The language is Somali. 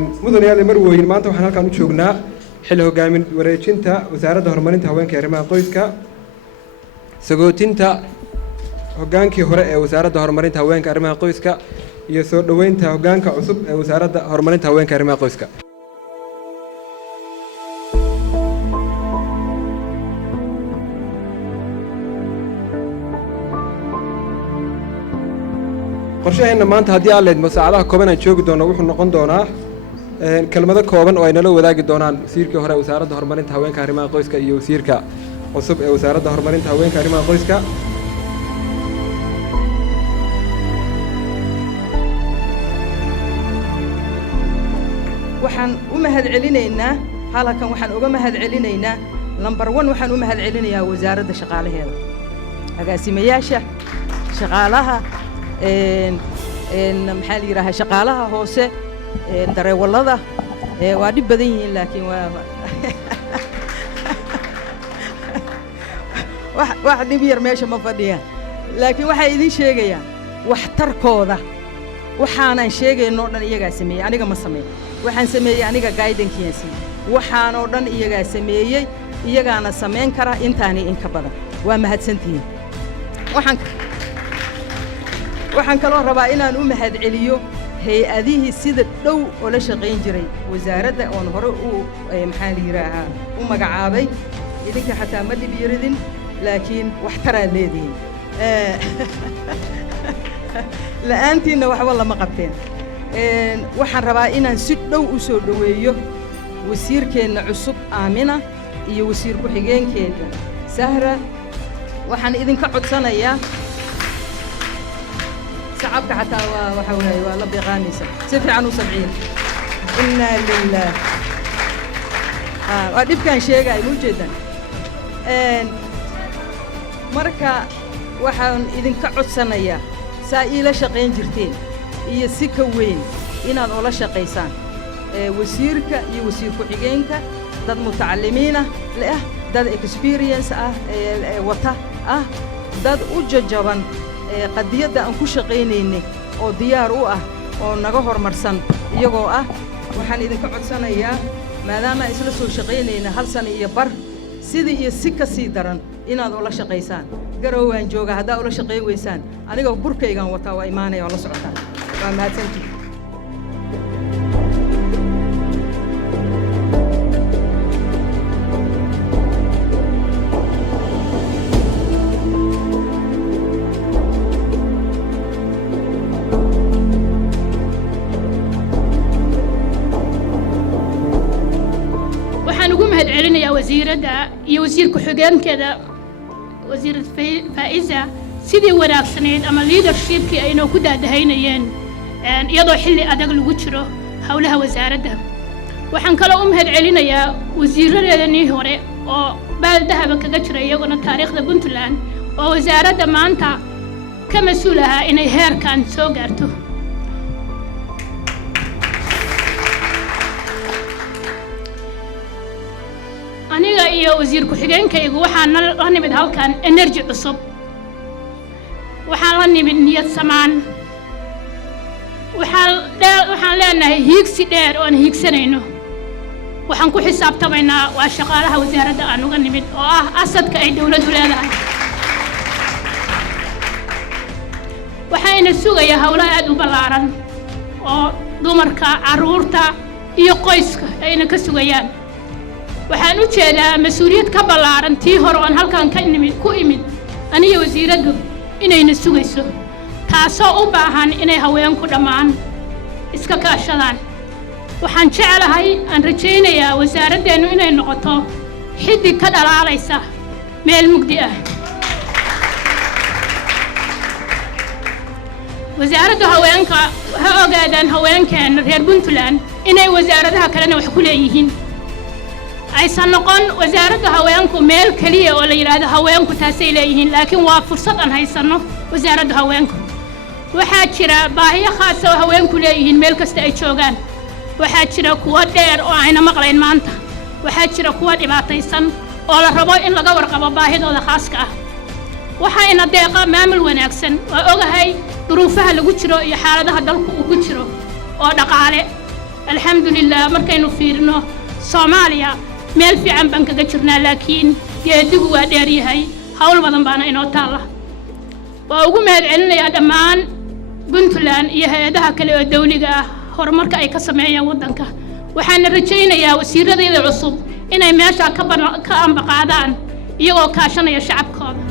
mudanayaal marweyn maanta waxaan halkaan u joognaa xil hogaamin wareejinta wasaaradda horumarinta haweenka iyo arrimaha qoyska sagootinta hogaankii hore ee wasaaradda horumarinta haweenka arrimaha qoyska iyo soo dhaweynta hogaanka cusub ee wasaaradda horumarinta haweenka arrimaha qoyska qorshaheena maanta haddii aan leedmo saacadaha kooban aan joogi doono wuxuu noqon doonaa kelmado kooban oo ay nala wadaagi doonaan wasiirkii hore wasaaradda horumarinta haweenka arrimaha qoyska iyo wasiirka cusub ee wasaaradda horumarinta haweenka arrimaha qoyska waxaan u mahadcelinaynaa halkan waxaan uga mahadcelinaynaa number 1 waxaan u mahadcelinayaa wasaaradda shaqaalaheeda agaasimayaasha shaqaalaha maxaa la yiraahdaa shaqaalaha hoose dareewalada waa dhib badan yihiin laakiin wax dhib yar meesha ma fadhiyaan laakiin waxay idin sheegayaan waxtarkooda waxaanan sheegaynoo dhan iyagaa sameeyey aniga ma sameyn waxaan sameeyey aniga guidance waxaanoo dhan iyagaa sameeyey iyagaana samayn kara intaani in ka badan waa mahadsantihiin waxaan kaloo rabaa inaan u mahadceliyo hay-adihii sida dhow oo la shaqayn jiray wasaaradda oon hore maxaa la yidhaahaa u magacaabay idinka xataa ma dhib yaridin laakiin waxtaraad leedihiin la'aantiinna waxba lama qabteen waxaan rabaa inaan si dhow u soo dhoweeyo wasiirkeenna cusub aamina iyo wasiir ku-xigeenkeedna sahra waxaan idinka codsanayaa شعبك حتى وحوي والله بيغانيسه سفر عنو 70 إنا لله وادب كان شيء مو جدا مركا waxaan idinka codsanayaa saa ila shaqayn jirteen iyo si ka weyn inaad oo la shaqaysaan wasiirka iyo wasiir ku-xigeenka dad mutacallimiin ah dad experience wata dad u jajaban qadiyadda aan ku shaqaynaynay oo diyaar u ah oo naga hormarsan iyagoo waxaan idinka codsanayaa maadaama isla soo shaqaynayna hal sano iyo bar sidii iyo si ka sii daran inaad ula shaqaysaan garow waan joogaa haddaa ula shaqayn weysaan anigoo burkaygaan wataa waa imaanaya oo la socotaan waa mahadsantihiin يا وزيرة يا وزير كحجان كذا وزير فائزة سيدي وراك سنين أما leadership كي أينو كده دهينيين يضع حلي أدق لوجره حولها وزارة وحن كلا هالعلينا يا وزير لأني هوري أو بعد ذهب كجترة يقولنا تاريخ ذا بنتلان ووزارة ما أنت كمسؤولها إن هير كان سوقرته aniga iyo wasiir ku-xigeenkaygu waxaan la nimid halkan energy cusub waxaan la nimid niyad samaan waxaan leenahay hiigsi dheer oo aan hiigsanayno waxaan ku xisaabtamaynaa waa shaqaalaha wasaaradda aan uga nimid oo asadka ay dawladdu leedahay waxayna sugayaa hawlo aad u ballaaran oo dumarka carruurta iyo qoyska ayna ka sugayaan waxaan u jeedaa mas'uuliyad ka ballaaran tii hore oo halkan ku imid aniga wasiiraddu inayna sugayso taasoo u baahan inay haweenku dhammaan iska kaashadaan waxaan jecelahay aan rajaynayaa wasaaraddeenu inay noqoto xiddig ka dhalaalaysa meel mugdi ah wasaaradda haweenka ha ogaadaan haweenkeena reer Puntland inay wasaaradaha kalena wax ku leeyihiin aysan noqon wasaaradda haweenku meel kaliya oo la yiraahdo haweenku taasay leeyihiin laakiin waa fursad aan haysano wasaaradda haweenku waxaa jira baahiyo khaas ah oo haweenku leeyihiin meel kasta ay joogaan waxaa jira kuwa dheer oo ayna maqlayn maanta waxaa jira kuwa dhibaataysan oo la rabo in laga warqabo baahidooda khaaska ah waxayna deeqa maamul wanaagsan oo ogahay duruufaha lagu jiro iyo xaaladaha dalku uu ku jiro oo dhaqaale alxamdulilah markaynu fiirino soomaaliya meel fiican baan kaga jirnaa laakiin geedigu waa dheer yahay hawl badan baana inoo taalla waa ugu mahadcelinayaa dhammaan puntland iyo hay-adaha kale oo dawliga ah horumarka ay ka sameeyaan waddanka waxaana rajaynayaa wasiiradayda cusub inay meesha ka ambaqaadaan iyagoo kaashanaya shacabkooda